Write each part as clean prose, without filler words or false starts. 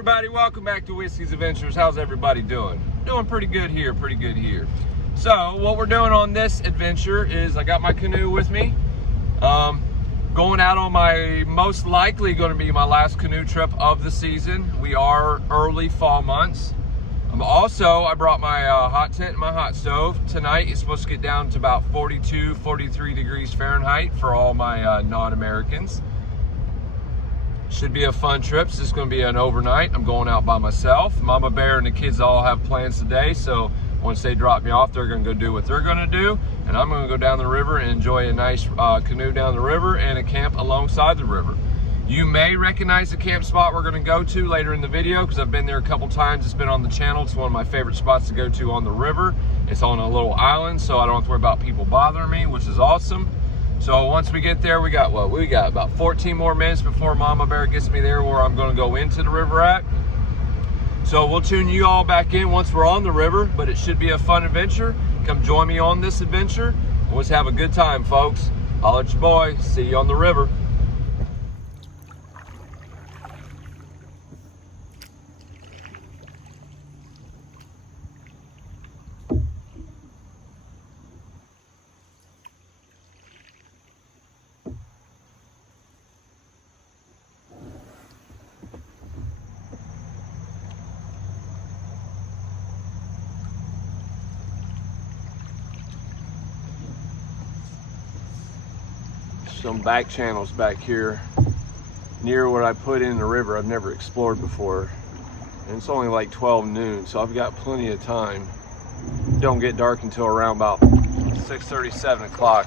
everybody, welcome back to Whiskey's Adventures. How's everybody doing? Doing pretty good here, So what we're doing on this adventure is I got my canoe with me. Going out on my most likely going to be my last canoe trip of the season. We are early fall months. I brought my hot tent and my hot stove. Tonight it's supposed to get down to about 42, 43 degrees Fahrenheit for all my non-Americans. Should be a fun trip. This is going to be an overnight. I'm going out by myself. Mama Bear and the kids all have plans today, so once they drop me off, they're going to go do what they're going to do, and I'm going to go down the river and enjoy a nice canoe down the river and a camp alongside the river. You may recognize the camp spot we're going to go to later in the video because I've been there a couple times. It's been on the channel. It's one of my favorite spots to go to on the river. It's on a little island, so I don't have to worry about people bothering me, which is awesome. So once we get there, we got about 14 more minutes before Mama Bear gets me there where I'm going to go into the river at. So we'll tune you all back in once we're on the river, but it should be a fun adventure. Come join me on this adventure. Let's have a good time, folks. Holla at your boy. See you on the river. Some back channels back here near what I put in the river I've never explored before, and it's only like 12 noon, so I've got plenty of time. Don't get dark until around about 6:30, 7 o'clock,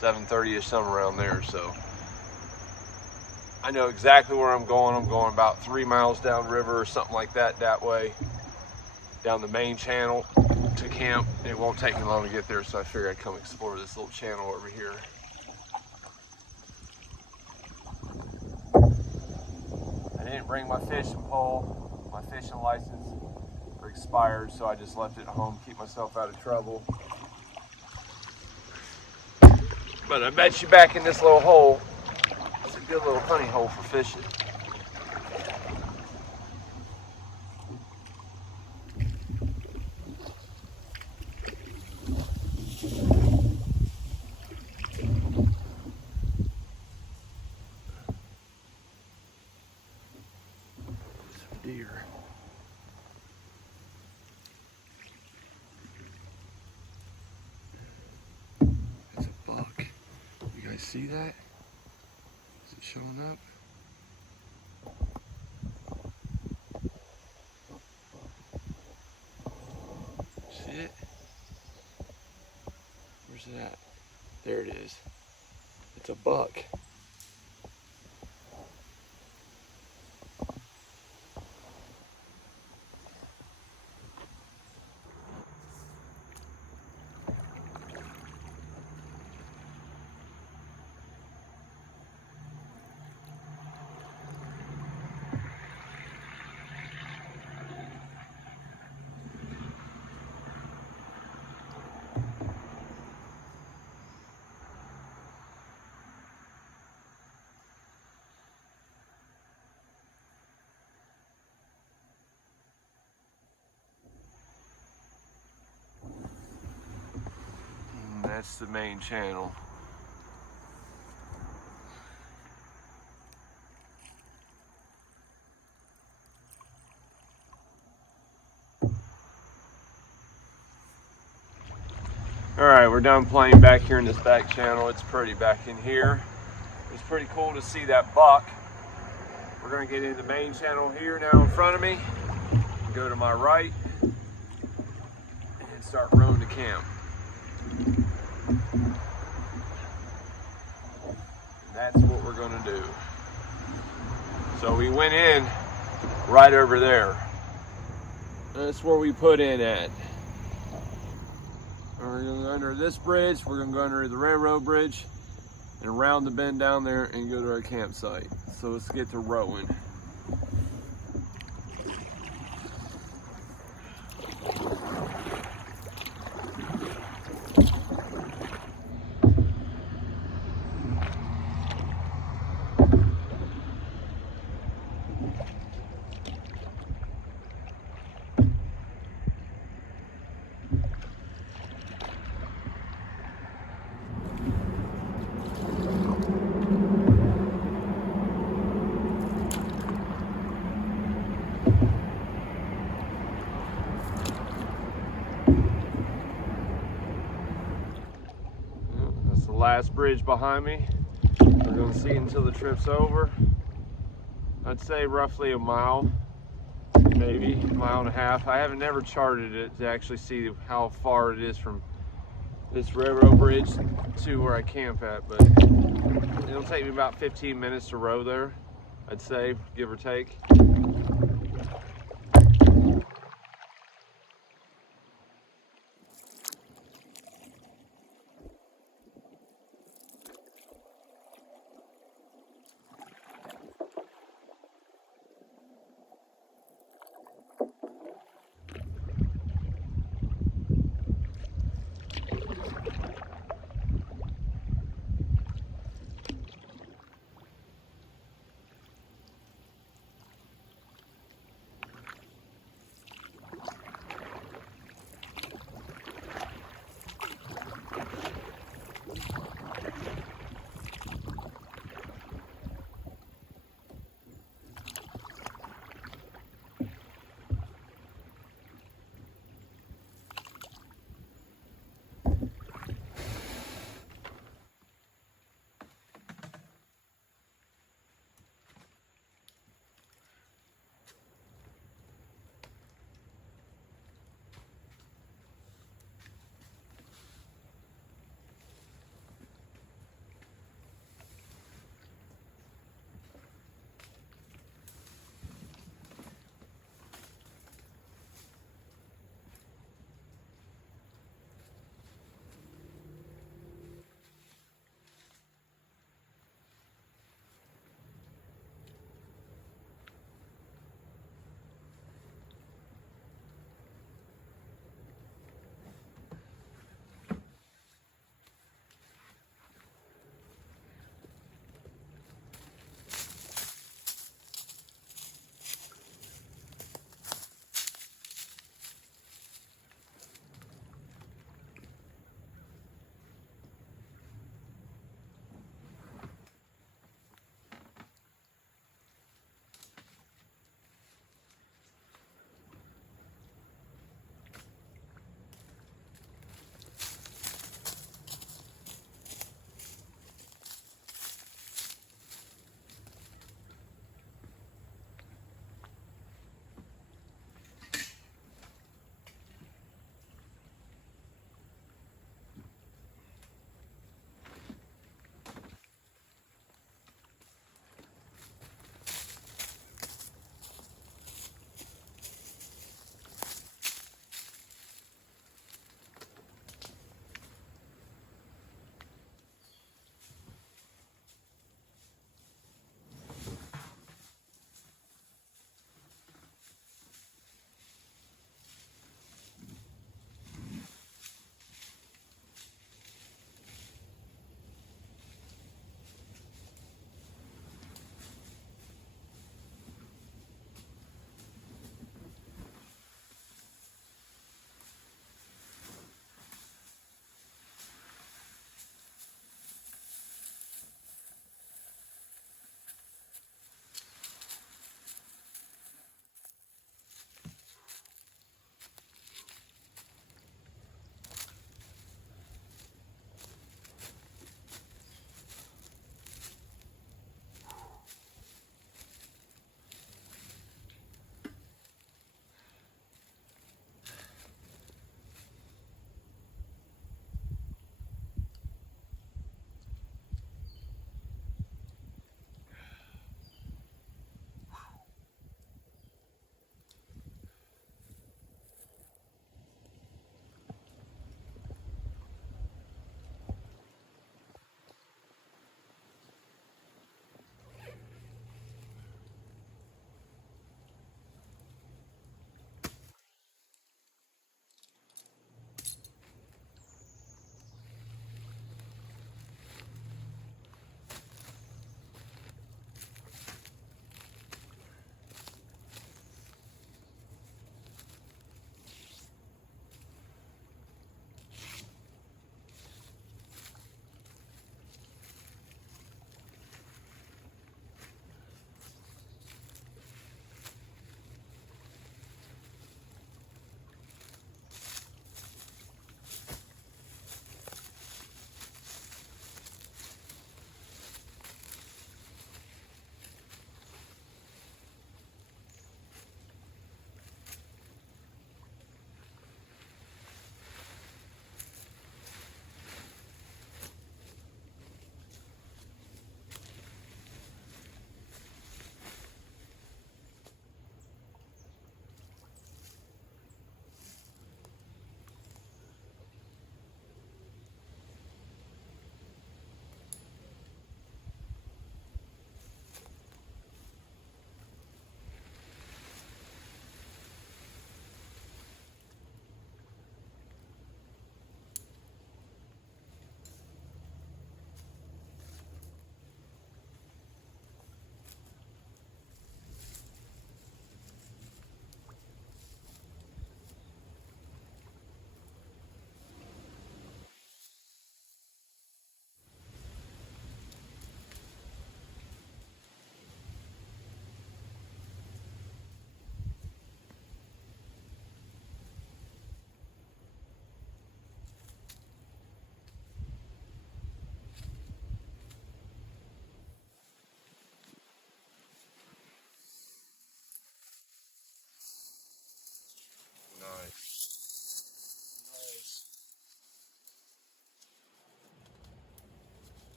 7:30ish, somewhere around there. So I know exactly where I'm going. I'm going about 3 miles downriver or something like that way, down the main channel to camp. It won't take me long to get there, so I figured I'd come explore this little channel over here. I didn't bring my fishing pole. My fishing license expired, so I just left it at home to keep myself out of trouble. But I bet you back in this little hole, it's a good little honey hole for fishing. Deer. It's a buck. You guys see that? Is it showing up? See it? Where's it at? There it is. It's a buck. That's the main channel. All right, we're done playing back here in this back channel. It's pretty back in here. It's pretty cool to see that buck. We're gonna get into the main channel here now in front of me. Go to my right and start rowing to camp. That's what we're going to do. So we went in right over there. That's where we put in at. We're going to go under this bridge. We're going to go under the railroad bridge and around the bend down there and go to our campsite. So let's get to rowing. overpass bridge behind me. We're gonna see until the trip's over. I'd say roughly a mile, maybe a mile and a half. I haven't never charted it to actually see how far it is from this railroad bridge to where I camp at, but it'll take me about 15 minutes to row there, I'd say, give or take.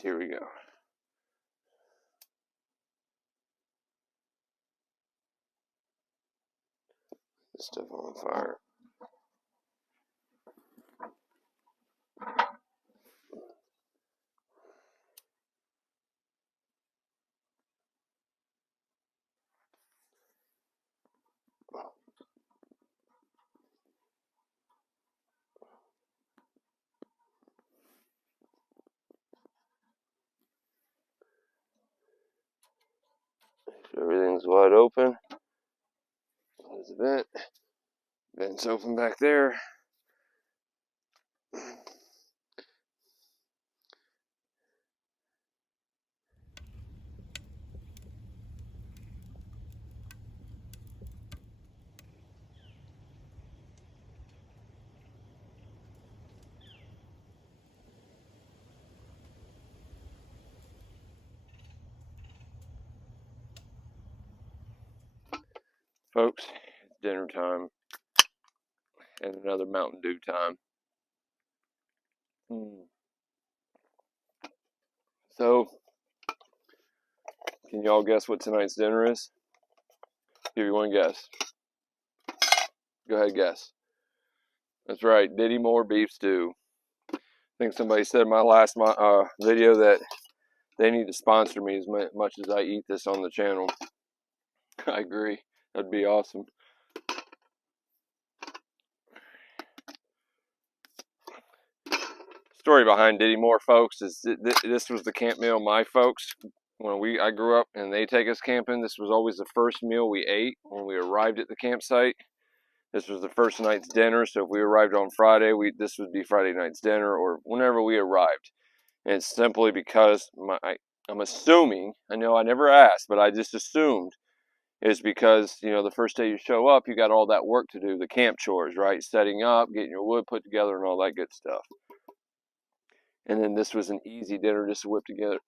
Here we go. This stuff on fire. Everything's wide open. There's a vent. Vent's open back there. Folks, it's dinner time and another Mountain Dew time. So, can y'all guess what tonight's dinner is? Give you one guess. Go ahead, guess. That's right, Diddy Moore beef stew. I think somebody said in my last video that they need to sponsor me as much as I eat this on the channel. I agree. That'd be awesome. Story behind Diddy Moore, folks, is this was the camp meal my folks, when I grew up and they take us camping, this was always the first meal we ate when we arrived at the campsite. This was the first night's dinner, so if we arrived on Friday, this would be Friday night's dinner or whenever we arrived. And it's simply because I'm assuming, I know I never asked, but I just assumed, is because, you know, the first day you show up, you got all that work to do, the camp chores, right? Setting up, getting your wood put together and all that good stuff. And then this was an easy dinner just to whip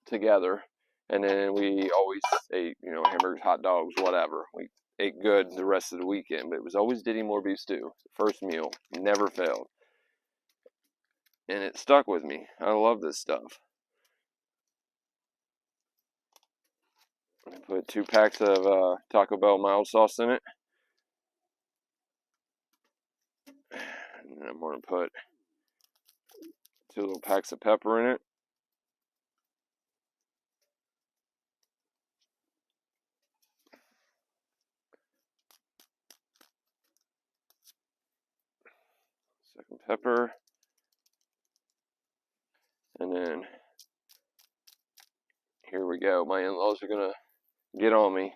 together. And then we always ate, you know, hamburgers, hot dogs, whatever. We ate good the rest of the weekend, but it was always Diddy Moore beef stew. First meal, never failed. And it stuck with me. I love this stuff. I put 2 packs of Taco Bell mild sauce in it. And then I'm going to put 2 little packs of pepper in it. Second pepper. And then here we go. My in-laws are going to get on me.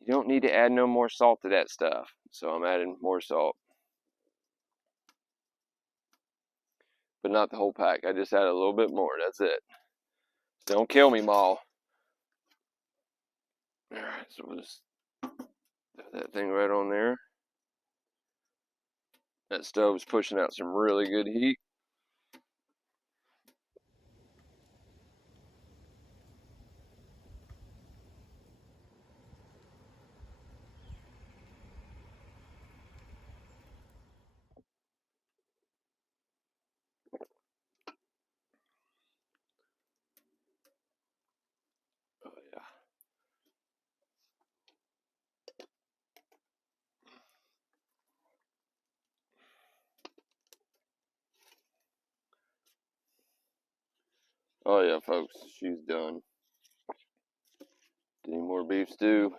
You don't need to add no more salt to that stuff. So I'm adding more salt. But not the whole pack. I just added a little bit more. That's it. Don't kill me, Ma. Alright, so we'll just put that thing right on there. That stove's pushing out some really good heat. Oh yeah. Oh yeah, folks, she's done. Any more beef stew?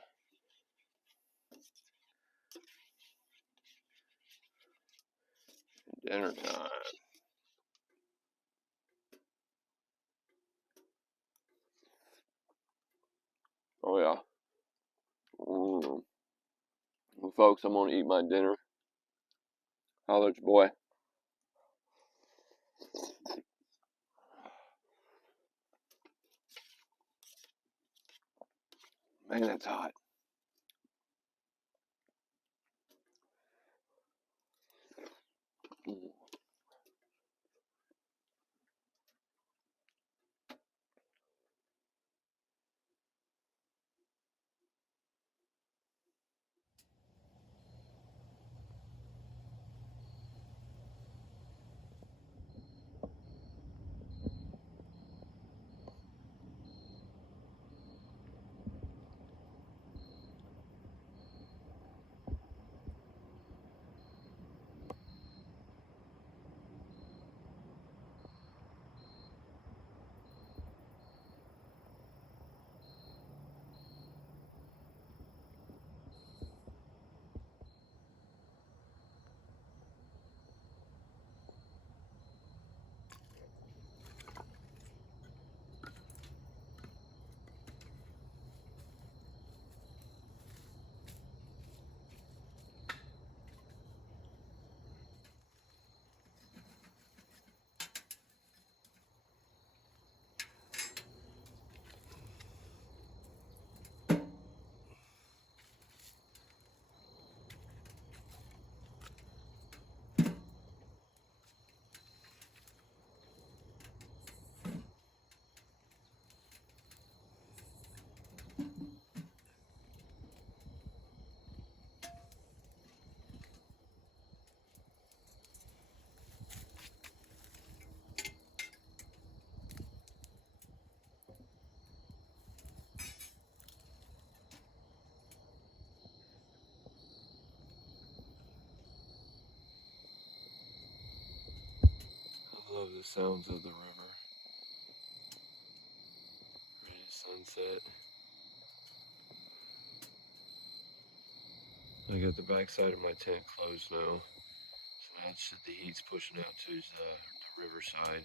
Dinner time. Oh yeah. Well, folks, I'm gonna eat my dinner. Holler at your boy. Man, that's hot. love the sounds of the river. Ready to sunset. I got the back side of my tent closed now. So that's the heat's pushing out to the riverside.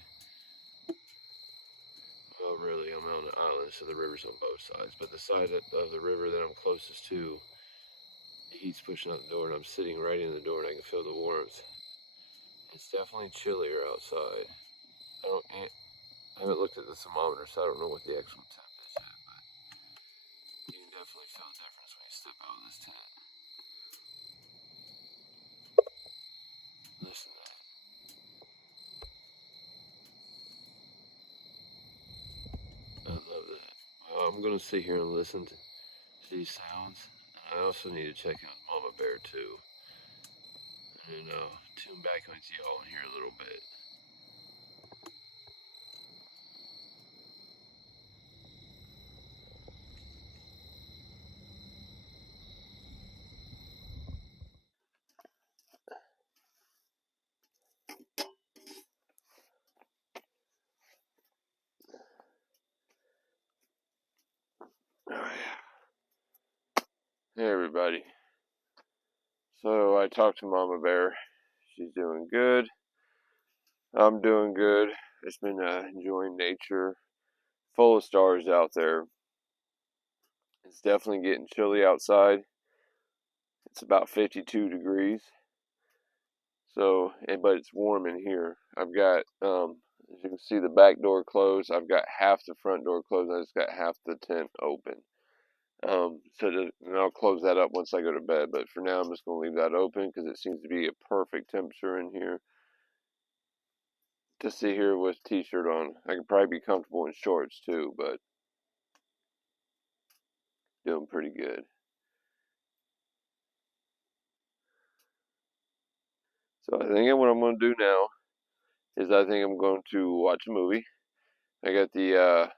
Well, really, I'm on an island, so the river's on both sides. But the side of the river that I'm closest to, the heat's pushing out the door, and I'm sitting right in the door, and I can feel the warmth. It's definitely chillier outside. I haven't looked at the thermometer, so I don't know what the actual temp is yet, but you can definitely feel the difference when you step out of this tent. Listen to that. I love that. I'm going to sit here and listen to these sounds. And I also need to check out Mama Bear too. And tune back with y'all in here a little bit. Oh yeah. Hey everybody. So I talked to Mama Bear. She's doing good. I'm doing good. It's been enjoying nature. Full of stars out there. It's definitely getting chilly outside. It's about 52 degrees. So, but it's warm in here. I've got, as you can see, the back door closed. I've got half the front door closed. I just got half the tent open. And I'll close that up once I go to bed. But for now, I'm just going to leave that open because it seems to be a perfect temperature in here to sit here with t-shirt on. I could probably be comfortable in shorts too, but doing pretty good. So I think what I'm going to do now is I think I'm going to watch a movie. I got the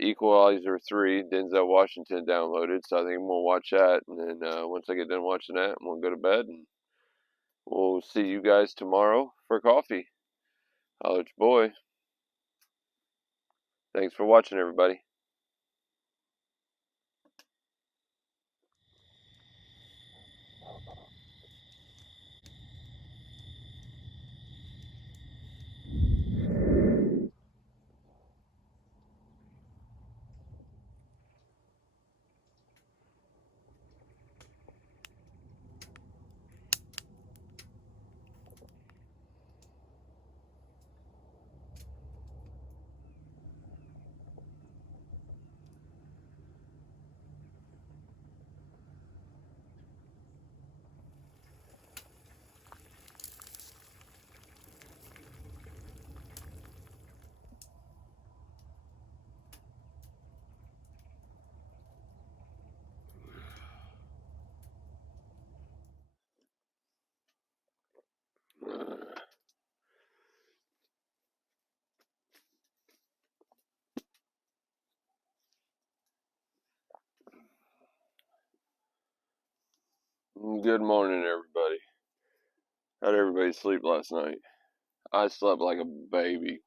Equalizer 3, Denzel Washington downloaded, so I think I'm going to watch that, and then once I get done watching that, I'm going to go to bed, and we'll see you guys tomorrow for coffee. Holla at your boy. Thanks for watching, everybody. Good morning, everybody. How'd everybody sleep last night? I slept like a baby.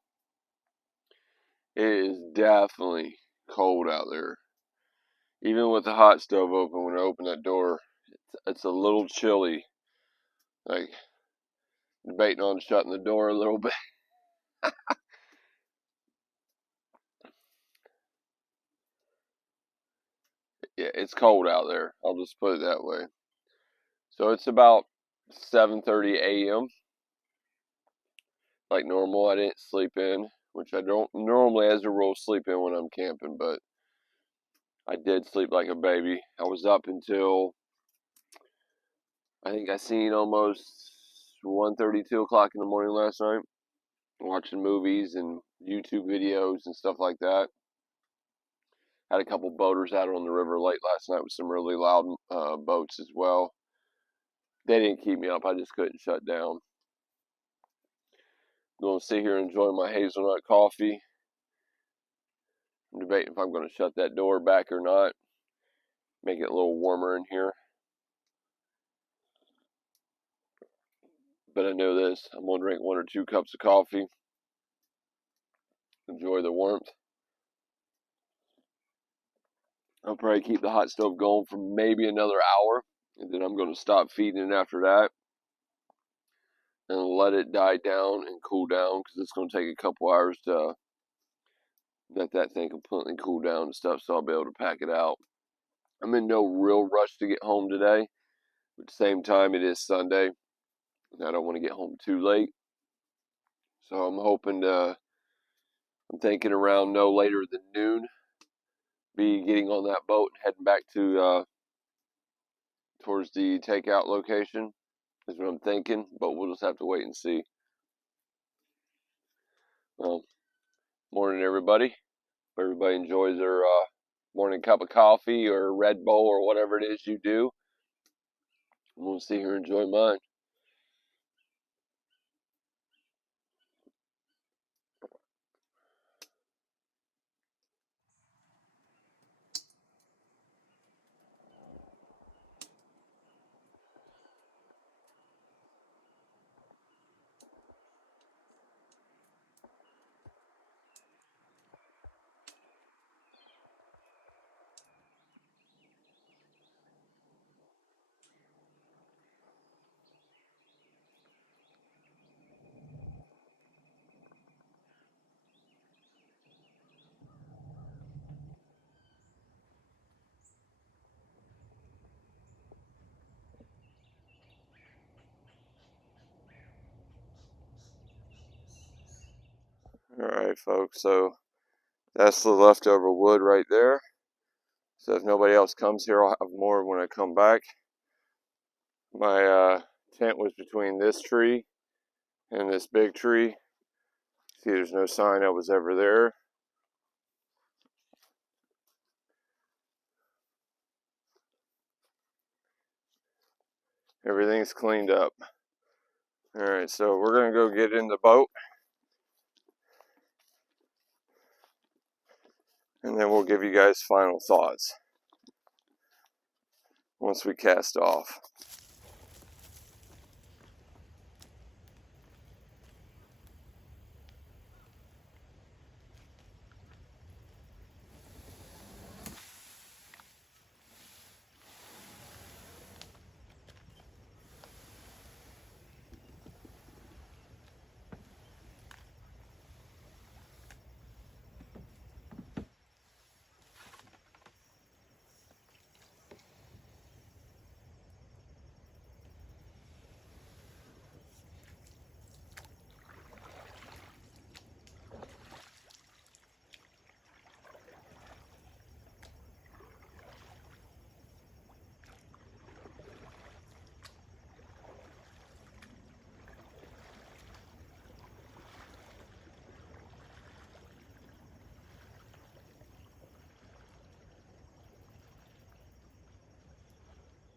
It is definitely cold out there. Even with the hot stove open, when I open that door, it's a little chilly. Like, debating on shutting the door a little bit. Yeah, it's cold out there. I'll just put it that way. So it's about 7:30 a.m. Like normal. I didn't sleep in, which I don't normally, as a rule, sleep in when I'm camping, but I did sleep like a baby. I was up until I think I seen almost 1:30, 2 o'clock in the morning last night, watching movies and YouTube videos and stuff like that. Had a couple boaters out on the river late last night with some really loud boats as well. They didn't keep me up. I just couldn't shut down. I'm going to sit here and enjoy my hazelnut coffee. I'm debating if I'm going to shut that door back or not. Make it a little warmer in here. But I know this. I'm going to drink 1 or 2 cups of coffee. enjoy the warmth. I'll probably keep the hot stove going for maybe another hour, and then I'm going to stop feeding it after that and let it die down and cool down, because it's going to take a couple hours to let that thing completely cool down and stuff, so I'll be able to pack it out. I'm in no real rush to get home today, but at the same time, it is Sunday, and I don't want to get home too late. So I'm thinking around no later than noon, be getting on that boat and heading back to towards the takeout location, is what I'm thinking, but we'll just have to wait and see. Well, morning everybody. Hope everybody enjoys their morning cup of coffee or Red Bull or whatever it is you do. I'm going to sit here and enjoy mine. Alright folks, so that's the leftover wood right there. So if nobody else comes here, I'll have more when I come back. My tent was between this tree and this big tree. See, there's no sign I was ever there. Everything's cleaned up. Alright, so we're going to go get in the boat, and then we'll give you guys final thoughts once we cast off.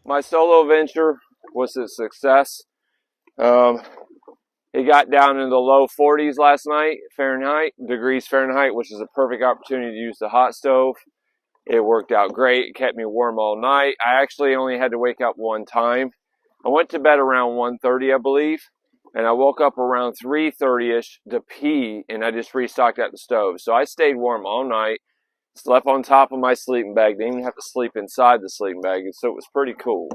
My solo venture was a success. It got down in the low 40s last night, degrees Fahrenheit, which is a perfect opportunity to use the hot stove. It worked out great. It kept me warm all night. I actually only had to wake up one time. I went to bed around 1:30, I believe, and I woke up around 3:30ish to pee, and I just restocked at the stove. So I stayed warm all night, slept on top of my sleeping bag. Didn't even have to sleep inside the sleeping bag, so it was pretty cool.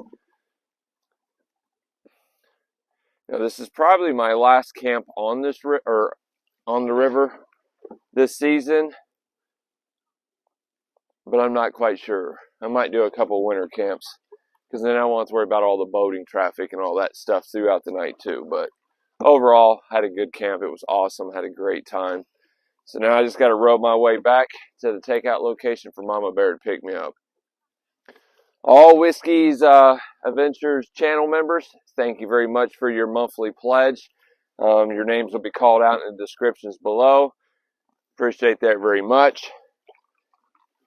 Now, this is probably my last camp on this on the river this season, but I'm not quite sure. I might do a couple winter camps, because then I won't have to worry about all the boating traffic and all that stuff throughout the night too. But overall, I had a good camp. It was awesome. I had a great time. So now I just got to row my way back to the takeout location for Mama Bear to pick me up. All Whiskey's Adventures channel members, thank you very much for your monthly pledge. Your names will be called out in the descriptions below. Appreciate that very much.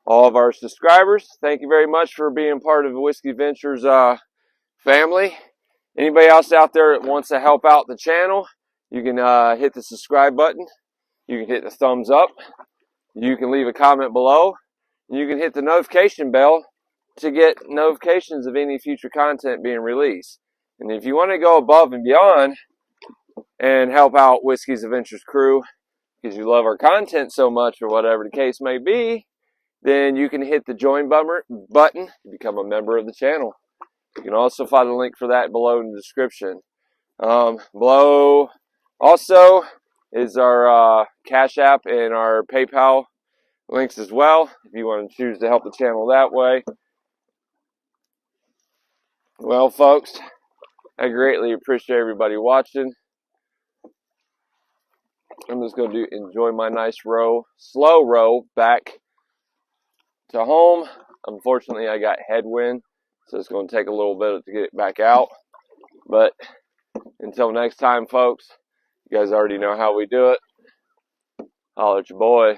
All of our subscribers, thank you very much for being part of the Whiskey Adventures family. Anybody else out there that wants to help out the channel, you can hit the subscribe button. You can hit the thumbs up. You can leave a comment below. You can hit the notification bell to get notifications of any future content being released. And if you want to go above and beyond and help out Whiskey's Adventures crew, because you love our content so much or whatever the case may be, then you can hit the join button to become a member of the channel. You can also find a link for that below in the description. Below also is our Cash App and our PayPal links as well, if you want to choose to help the channel that way. Well, folks, I greatly appreciate everybody watching. I'm just going to enjoy my nice slow row back to home. Unfortunately, I got headwind, so it's going to take a little bit to get it back out. But until next time, folks, you guys already know how we do it. Holler at your boy.